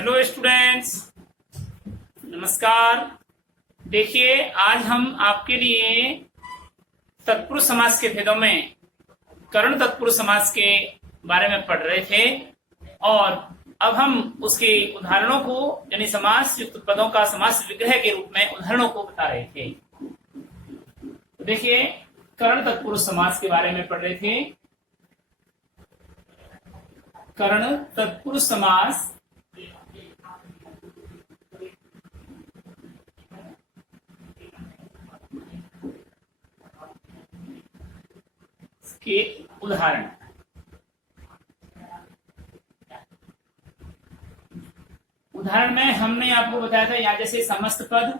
Hello students, नमस्कार। देखिए, आज हम आपके लिए तत्पुरुष समास के भेदों में कर्ण तत्पुरुष समास के बारे में पढ़ रहे थे और अब हम उसके उदाहरणों को यानी समास युक्त पदों का समास विग्रह के रूप में उदाहरणों को बता रहे थे। तो देखिए, कर्ण तत्पुरुष समास के बारे में पढ़ रहे थे। कर्ण तत्पुरुष समास के उदाहरण। उदाहरण में हमने आपको बताया था यहां जैसे समस्त पद,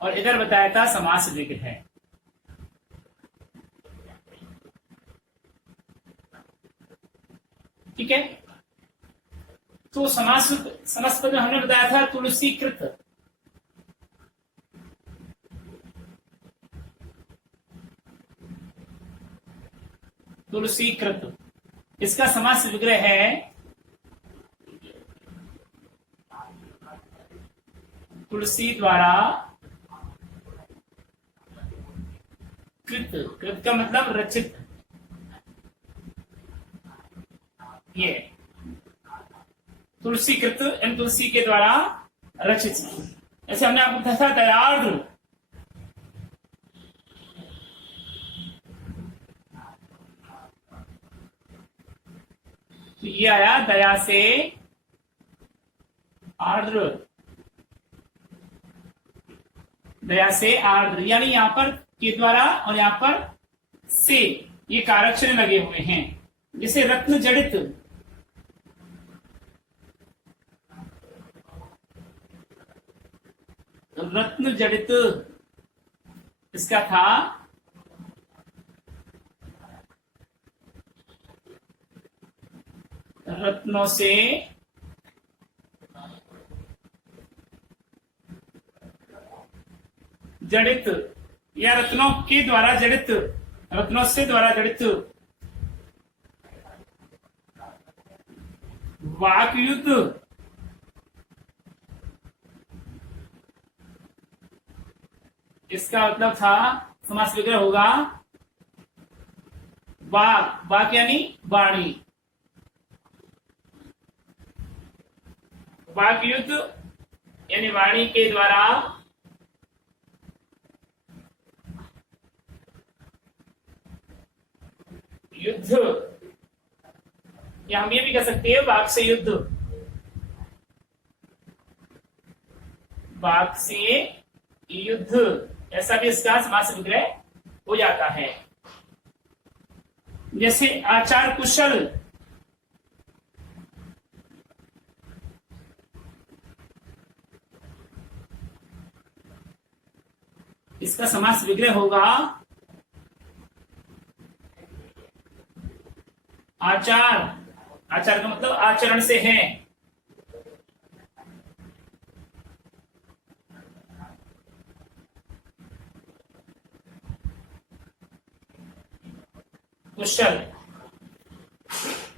और इधर बताया था समास विग्रह। ठीक है, तो समस्त पद में हमने बताया था तुलसीकृत, तुलसीकृत। इसका समास विग्रह है तुलसी द्वारा कृत। कृत का मतलब रचित। ये तुलसीकृत एवं तुलसी के द्वारा रचित। ऐसे हमने आपको बताया था दयार्द्र। तो ये आया दया से आर्द्र। दया से आर्द्र यानी यहां पर के द्वारा और यहां पर से ये कारक चिन्ह लगे हुए हैं। जैसे रत्न जड़ित, रत्न जड़ित इसका था रत्नों से जड़ित या रत्नों के द्वारा जड़ित, रत्नों से द्वारा जड़ित। वाकयुक्त इसका मतलब था समास विग्रह होगा वाक। वाक यानी वाणी। वाकयुक्त यानी वाणी के द्वारा युद्ध, या हम ये भी कह सकते हैं वाक से युद्ध। वाक से युद्ध ऐसा भी इसका समास विग्रह हो जाता है। जैसे आचार कुशल, इसका समास विग्रह होगा आचार। आचार का मतलब आचरण से है। कुशल,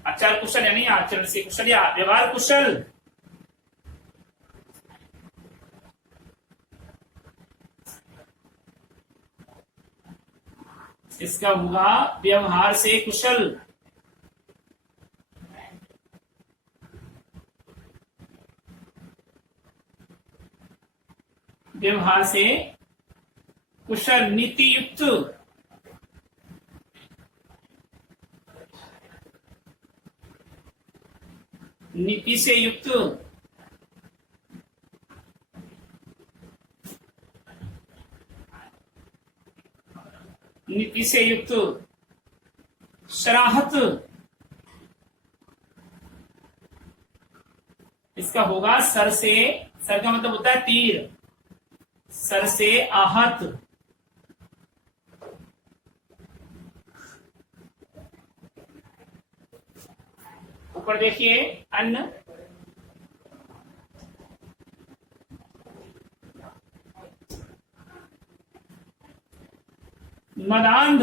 आचार कुशल यानी आचरण से कुशल या व्यवहार कुशल। इसका होगा व्यवहार से कुशल। व्यवहार से कुशल। नीति युक्त, नीति से युक्त। नीति से युक्त। शराहत, इसका होगा सर से। सर का मतलब होता है तीर। सर से आहत। ऊपर देखिए अन्न, मदांध,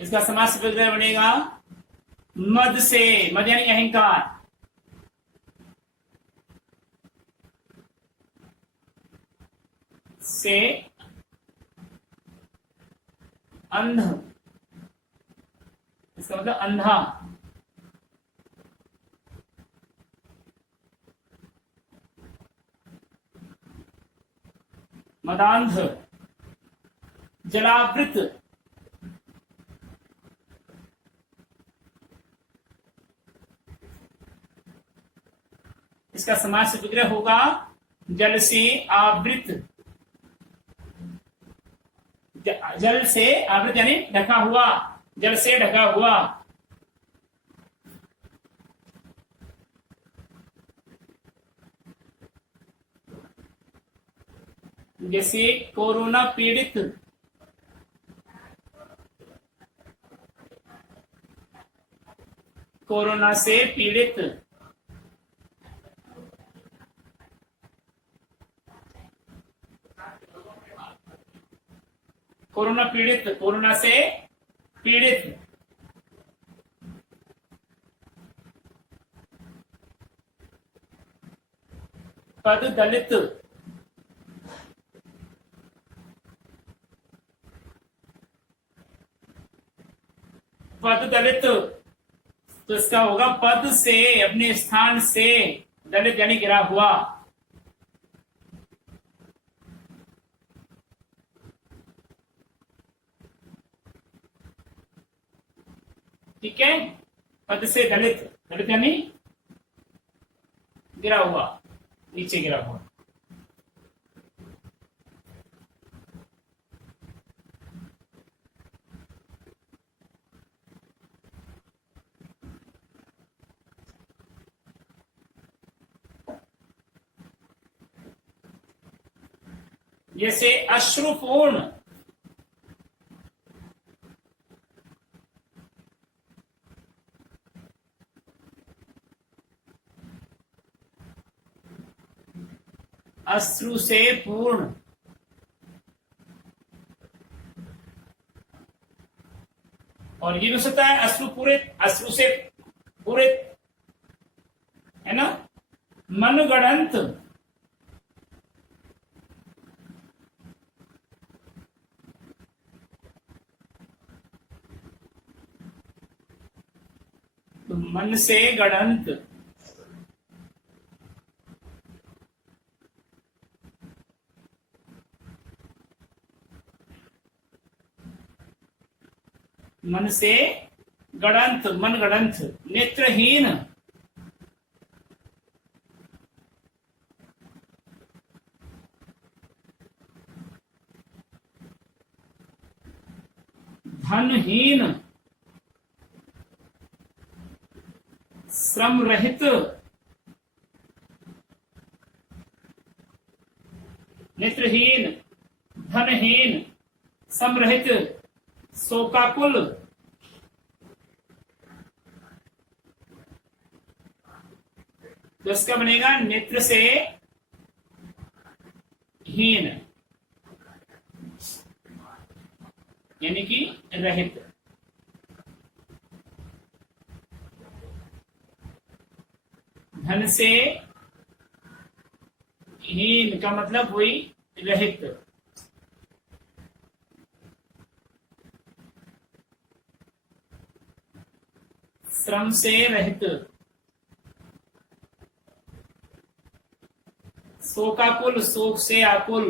इसका समास विग्रह बनेगा मद से, मद यानी अहंकार, से अंध, इसका मतलब अंधा, मदांध, जलावृत, इसका समास विग्रह होगा जल से आवृत, जल से आवृत यानी ढका हुआ, जल से ढका हुआ। जैसे कोरोना पीड़ित, कोरोना से पीड़ित, कोरोना पीड़ित, कोरोना से पीड़ित। पद दलित, पद दलित, तो इसका होगा पद से, अपने स्थान से, दलित यानी गिरा हुआ। ठीक है, पद से दलित, दलित यानी गिरा हुआ, नीचे गिरा हुआ। जैसे अश्रुपूर्ण, अश्रु से पूर्ण, और ये भी हो सकता है अश्रु पूरित, अश्रु से पूरित, है ना। मनगढ़ंत, तो मन से गढ़ंत, मन से गढ़ंत, मन गढ़ंत। नेत्रहीन, धनहीन, श्रम रहित, नेत्रहीन, धनहीन, श्रम रहित, शोकाकुल, तो इसका बनेगा नेत्र से हीन, यानी कि रहित। धन से हीन का मतलब हुई रहित। श्रम से रहित। शोकाकुल, शोक से आकुल।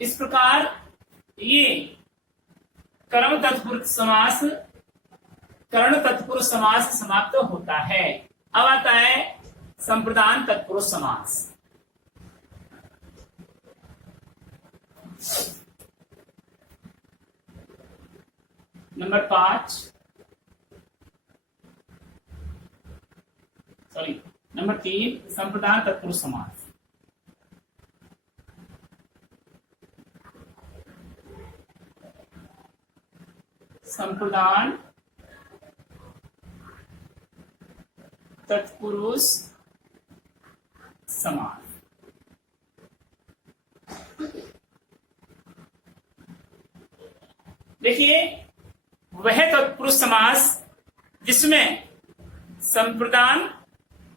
इस प्रकार ये कर्म तत्पुरुष समास, कर्ण तत्पुरुष समास समाप्त होता है। अब आता है संप्रदान तत्पुरुष समास। नंबर 5, नंबर 3 संप्रदान तत्पुरुष समास। संप्रदान तत्पुरुष समास। देखिए, वह तत्पुरुष समास जिसमें संप्रदान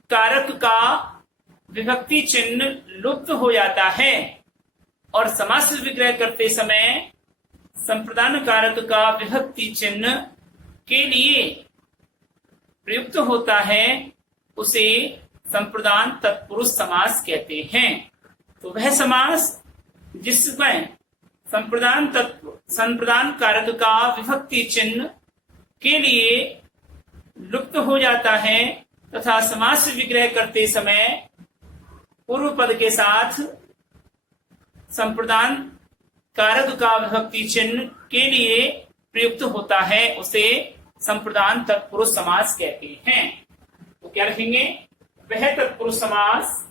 कारक का विभक्ति चिन्ह लुप्त हो जाता है और समास विग्रह करते समय संप्रदान कारक का विभक्ति चिन्ह के लिए प्रयुक्त होता है, उसे संप्रदान तत्पुरुष समास कहते हैं। तो वह समास जिसमें संप्रदान कारक का विभक्ति चिन्ह के लिए लुप्त हो जाता है तथा समास विग्रह करते समय पूर्व पद के साथ संप्रदान कारक का विभक्ति चिन्ह के लिए प्रयुक्त होता है, उसे संप्रदान तत्पुरुष समास कहते हैं। तो क्या लिखेंगे? वह तत्पुरुष समास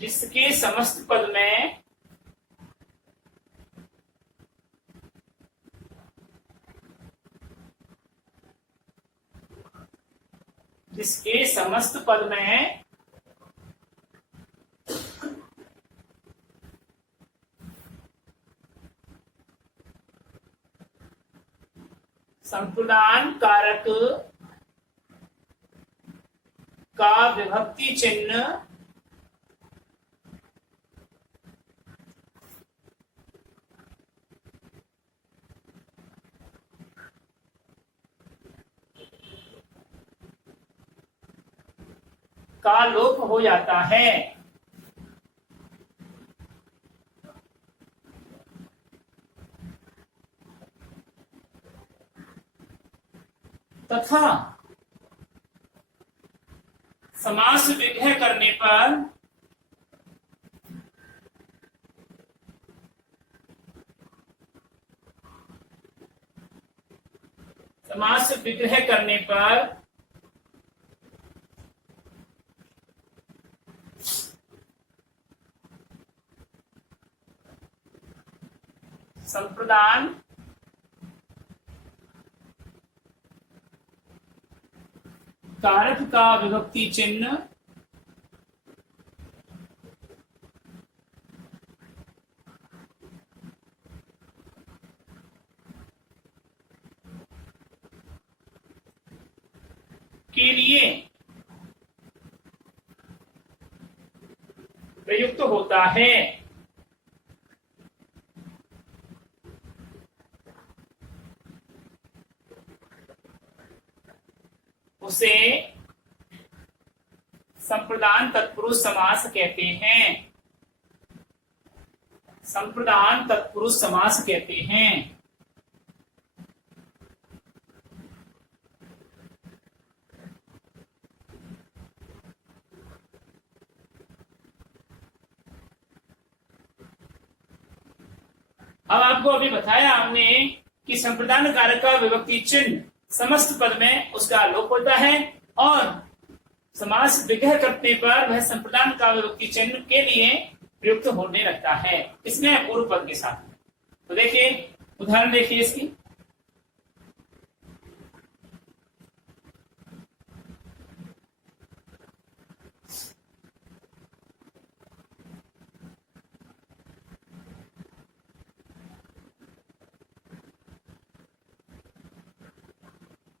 जिसके समस्त पद में संप्रदान कारक का विभक्ति चिन्ह का लोप हो जाता है तथा समास विग्रह करने पर संप्रदान कारक का विभक्ति चिन्ह के लिए प्रयुक्त होता है, उसे संप्रदान तत्पुरुष समास कहते हैं। संप्रदान तत्पुरुष समास कहते हैं। अब आपको अभी बताया हमने कि संप्रदान कारक का विभक्ति चिन्ह समस्त पद में उसका लोप होता है और समास विग्रह करने पर वह संप्रदान का विभक्ति चिन्ह के लिए प्रयुक्त होने लगता है, इसमें पूर्व पद के साथ। तो देखिए, उदाहरण देखिए इसकी।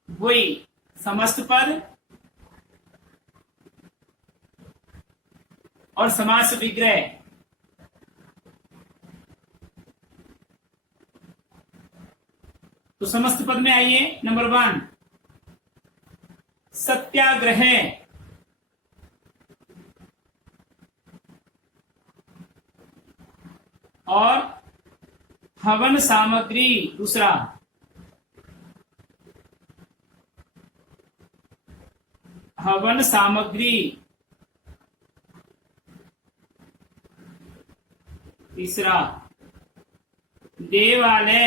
वही समस्त पद और समास विग्रह तो समस्त पद में आइए, नंबर 1 सत्याग्रह और हवन सामग्री, दूसरा हवन सामग्री, तीसरा देवालय,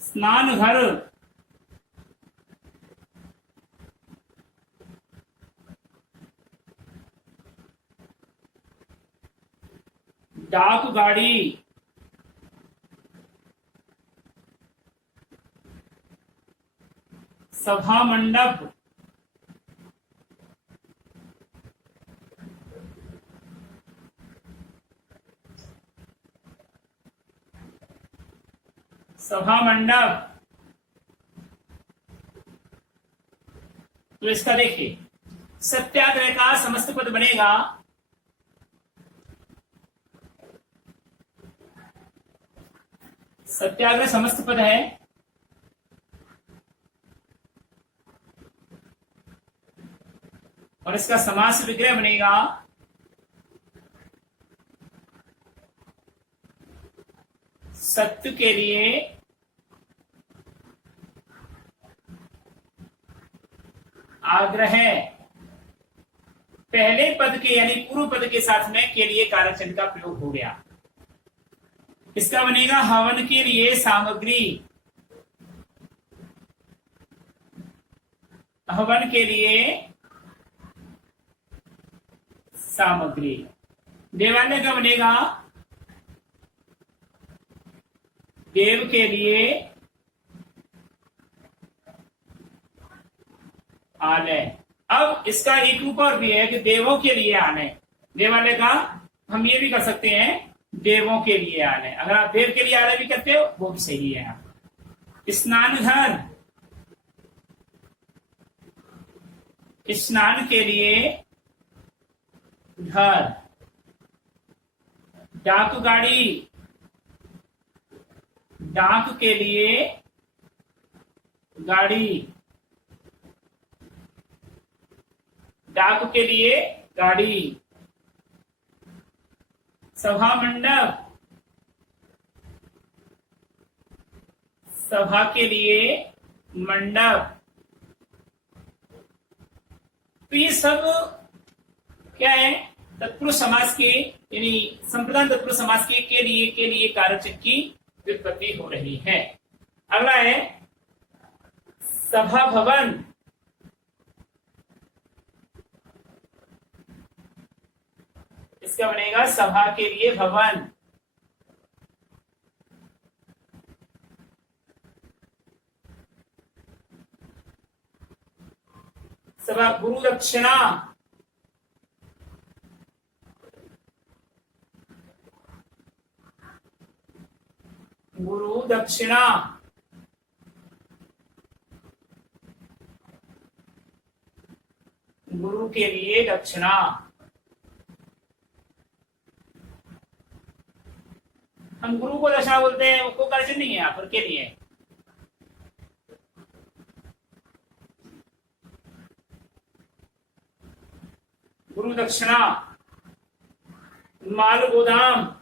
स्नान घर, डाक गाड़ी, सभा मंडप, सभा मंडप। तो इसका देखिए सत्याग्रह का समस्त पद बनेगा सत्याग्रह समस्त पद है और इसका समास विग्रह बनेगा सत्य के लिए आग्रह। पहले पद के यानी पूर्व पद के साथ में के लिए कारक चिन्ह का प्रयोग हो गया। इसका बनेगा हवन के लिए सामग्री, हवन के लिए सामग्री। देवालय का बनेगा देव के लिए आलय। अब इसका एक रूप और भी है कि देवों के लिए आलय। देवालय का हम ये भी कर सकते हैं देवों के लिए आलय। अगर आप देव के लिए आलय भी करते हो वो भी सही है। स्नान घर, स्नान के लिए घर। डाक गाड़ी, डाक के लिए गाड़ी, डाक के लिए गाड़ी। सभा मंडप, सभा के लिए मंडप। तो ये सब क्या है तत्पुरुष समास के यानी संप्रदान तत्पुरुष समास के लिए कारक चिन्ह की व्युत्पत्ति हो रही है। अगला है सभा भवन, इसका बनेगा सभा के लिए भवन। सभा गुरु दक्षिणा, गुरु दक्षिणा। गुरु के लिए दक्षिणा। हम गुरु को दक्षिणा बोलते हैं, वो कोई कारक चिन्ह नहीं है यहाँ पर के लिए। गुरु दक्षिणा। माल गोदाम,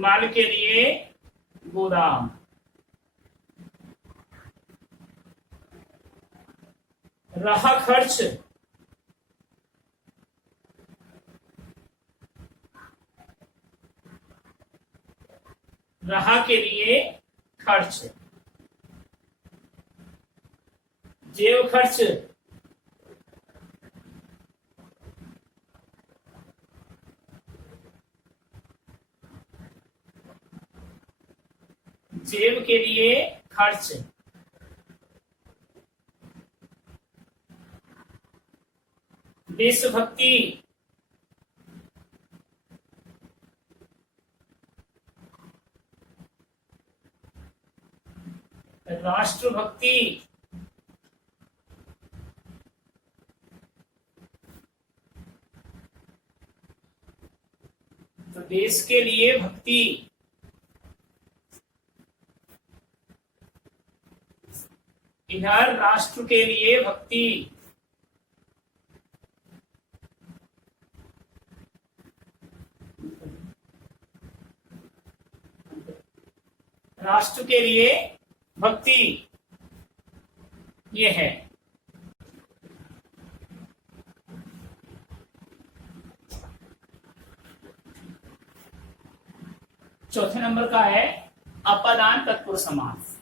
माल के लिए गोदाम। रहा खर्च, रहा के लिए खर्च। जेब खर्च, जेब के लिए खर्च। देशभक्ति, राष्ट्रभक्ति। तो देश के लिए भक्ति, इधर राष्ट्र के लिए भक्ति। राष्ट्र के लिए भक्ति ये है। चौथे नंबर का है अपादान तत्पुरुष समास।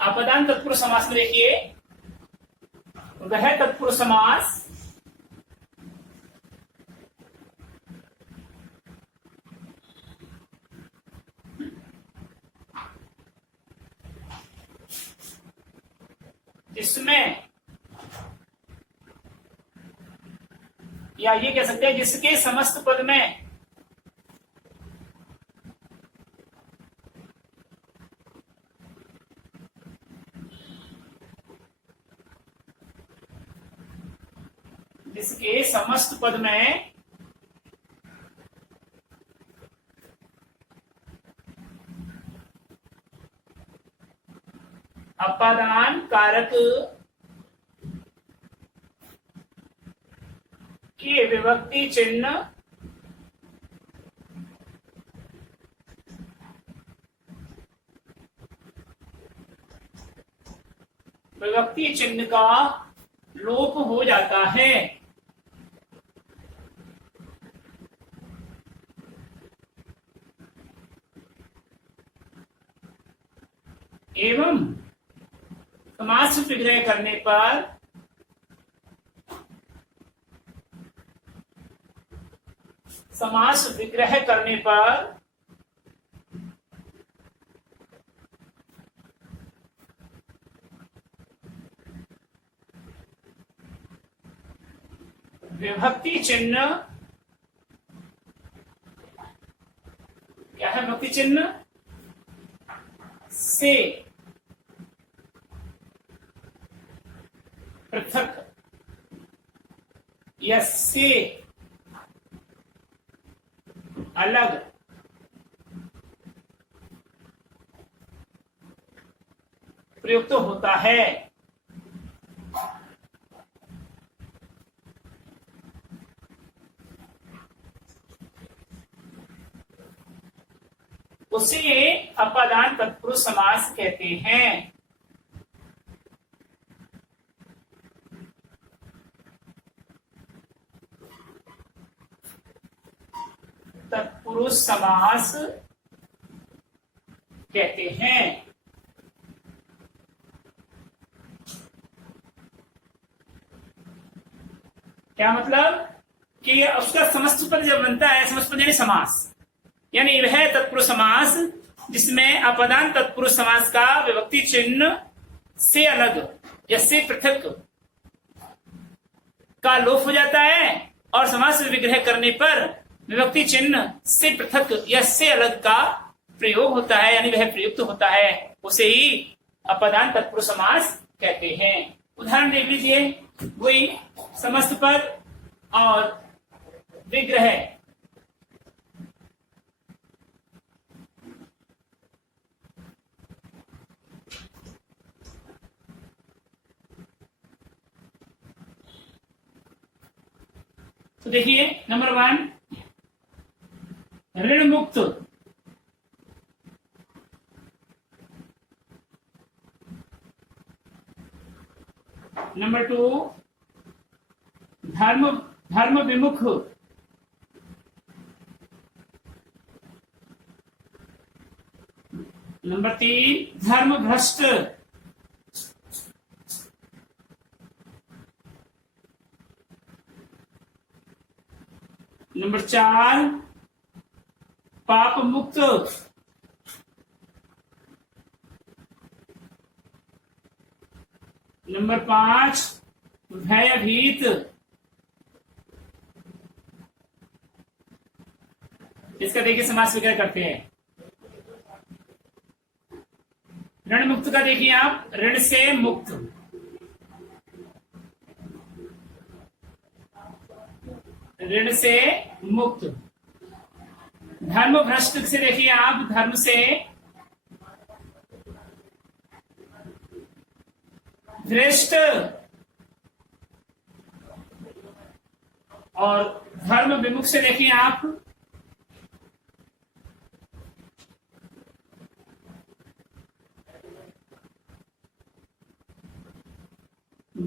अपादान तत्पुरुष समास में देखिए, वह तत्पुरुष समास जिसमें, या ये कह सकते हैं जिसके समस्त पद में जिसके समस्त पद में अपादान कारक की विभक्ति चिन्ह का लोप हो जाता है। एवं समास विग्रह करने पर विभक्ति चिन्ह, क्या है विभक्ति चिन्ह, से पृथक या से अलग प्रयुक्त होता है। उसे अपादान तत्पुरुष समास कहते हैं। तत्पुरुष समास कहते हैं। क्या मतलब कि उसका समस्त पद जब बनता है, समस्त पद यानी समास, यानी वह तत्पुरुष समास जिसमें अपादान तत्पुरुष समास का विभक्ति चिन्ह से अलग या से पृथक का लोप हो जाता है और समास विग्रह करने पर विभक्ति चिन्ह से पृथक या से अलग का प्रयोग होता है, यानी वह प्रयुक्त होता है, उसे ही अपादान तत्पुरुष समास कहते हैं। उदाहरण देख लीजिए, वही समस्त पद और विग्रह। तो देखिए, नंबर 1 ऋण मुक्त, नंबर 2 धर्म विमुख, नंबर 3 धर्म भ्रष्ट, नंबर 4 पाप मुक्त, नंबर 5 भयभीत, इसका देखिए समास विग्रह करते हैं। ऋण मुक्त का देखिए आप, ऋण से मुक्त, ऋण से मुक्त। धर्म भ्रष्ट से देखिए आप, धर्म से भ्रष्ट, और धर्म विमुख से देखिए आप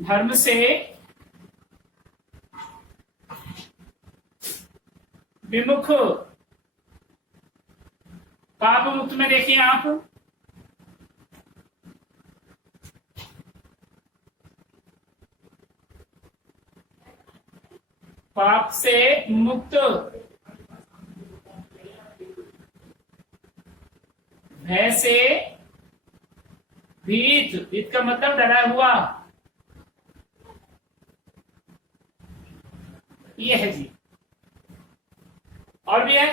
धर्म से विमुख। पाप मुक्त में देखिए आप, पाप से मुक्त, भय से भीत। भीत का मतलब डरा हुआ, ये है जी। और भी है,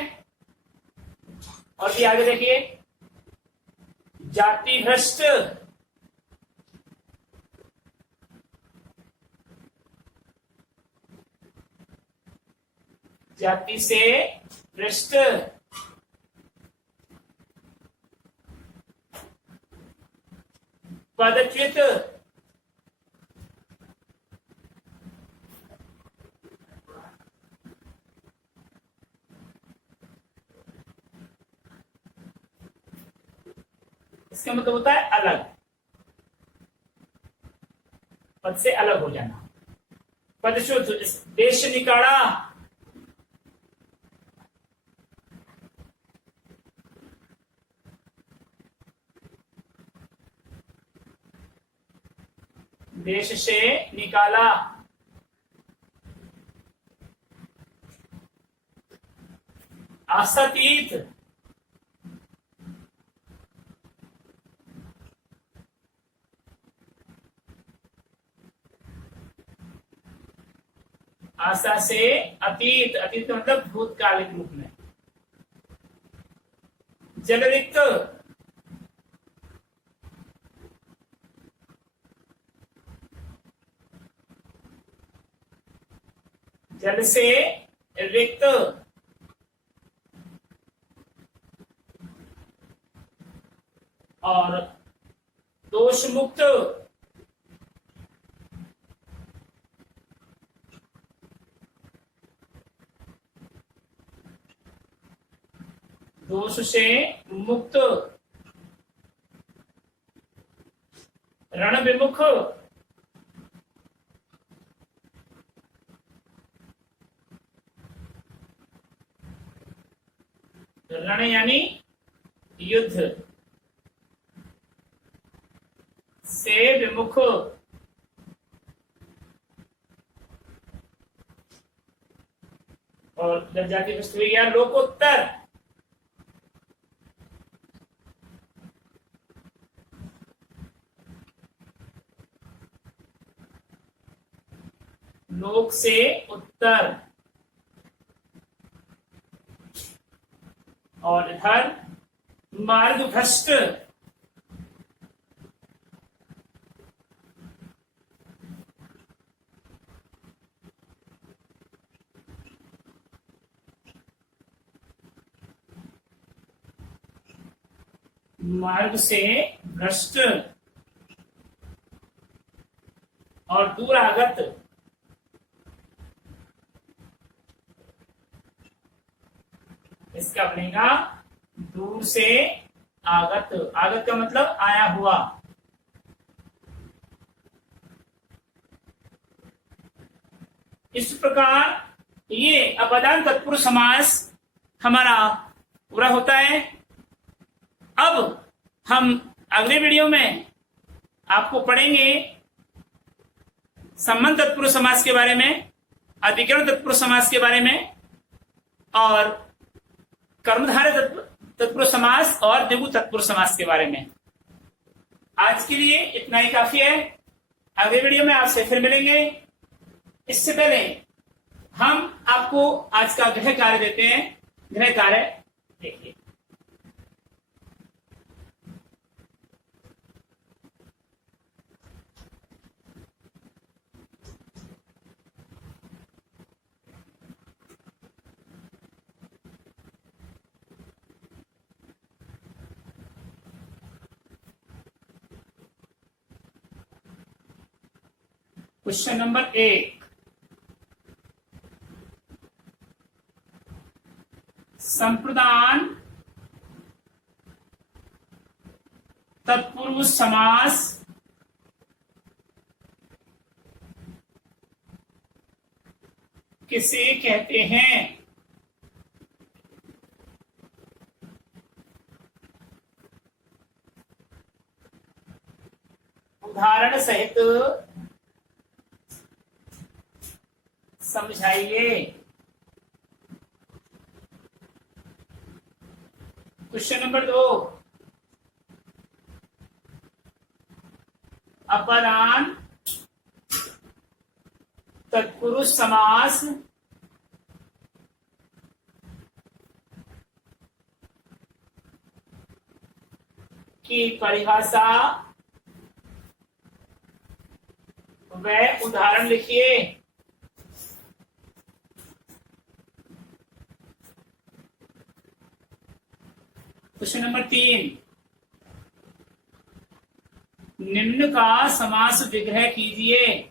और भी आगे देखिए, जाति भ्रष्ट, जाति से भ्रष्ट, पदच्युत, इसका मतलब होता है अलग, पद से अलग हो जाना। पदच्युत, देश निकाला, देश से निकाला। आशातीत, आशा से अतीत, अतीत का मतलब भूतकालिक रूप में। जलरिक्त, जल से रिक्त, और दोष मुक्त, दोष से मुक्त, रण विमुख, रण यानी युद्ध से विमुख, और जब जाति भ्रष्ट हो गया लोकोत्तर, लोक से उत्तर, और इधर मार्ग भ्रष्ट, मार्ग से भ्रष्ट, और दूरागत, इसका बनेगा दूर से आगत। आगत का मतलब आया हुआ। इस प्रकार ये अपदान तत्पुरुष समास हमारा पूरा होता है। अब हम अगले वीडियो में आपको पढ़ेंगे संबंध तत्पुरुष समास के बारे में, अधिकरण तत्पुरुष समास के बारे में, और कर्मधारय तत्पुरुष समास और द्विगु तत्पुरुष समास के बारे में। आज के लिए इतना ही काफी है। अगले वीडियो में आपसे फिर मिलेंगे। इससे पहले हम आपको आज का गृह कार्य देते हैं। गृह कार्य देखिए। क्वेश्चन नंबर 1, संप्रदान तत्पुरुष समास किसे कहते हैं? उदाहरण सहित समझाइए। क्वेश्चन नंबर 2, अपरान तत्पुरुष समास की परिभाषा व उदाहरण लिखिए। क्वेश्चन नंबर 3, निम्न का समास विग्रह कीजिए।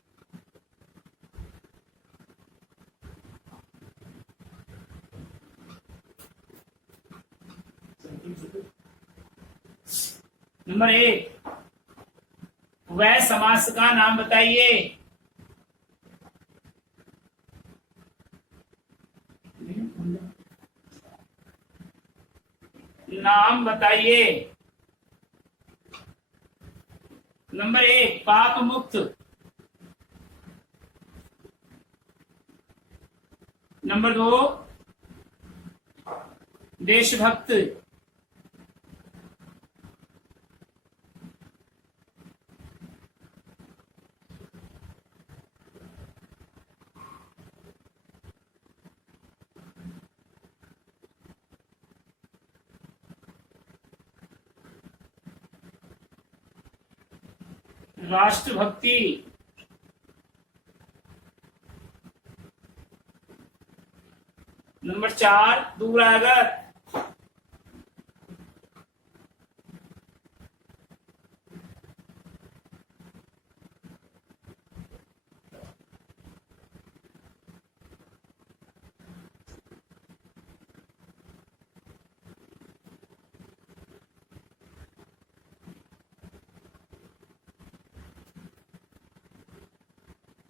नंबर 1, वह समास का नाम बताइए। नाम बताइए। नंबर 1, पाप मुक्त। नंबर 2, देशभक्त। राष्ट्रभक्ति। नंबर 4, दूरागत।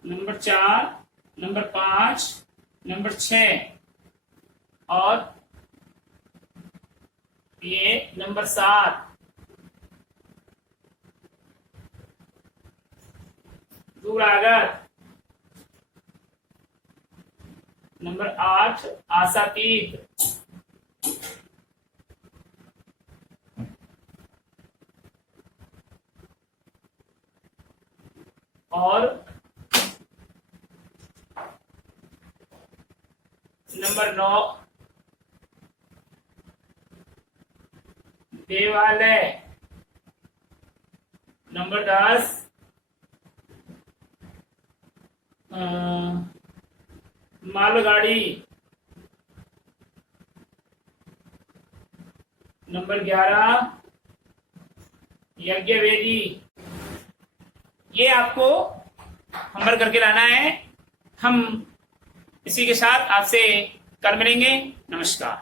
नंबर 4, नंबर 5, नंबर 6 और ये नंबर 7, दूरागत। नंबर 8, आशातीत। और नंबर 9, देवालय। नंबर 10, मालगाड़ी। नंबर 11, यज्ञवेदी। ये आपको होमवर्क करके लाना है। हम इसी के साथ आपसे कल मिलेंगे। नमस्कार।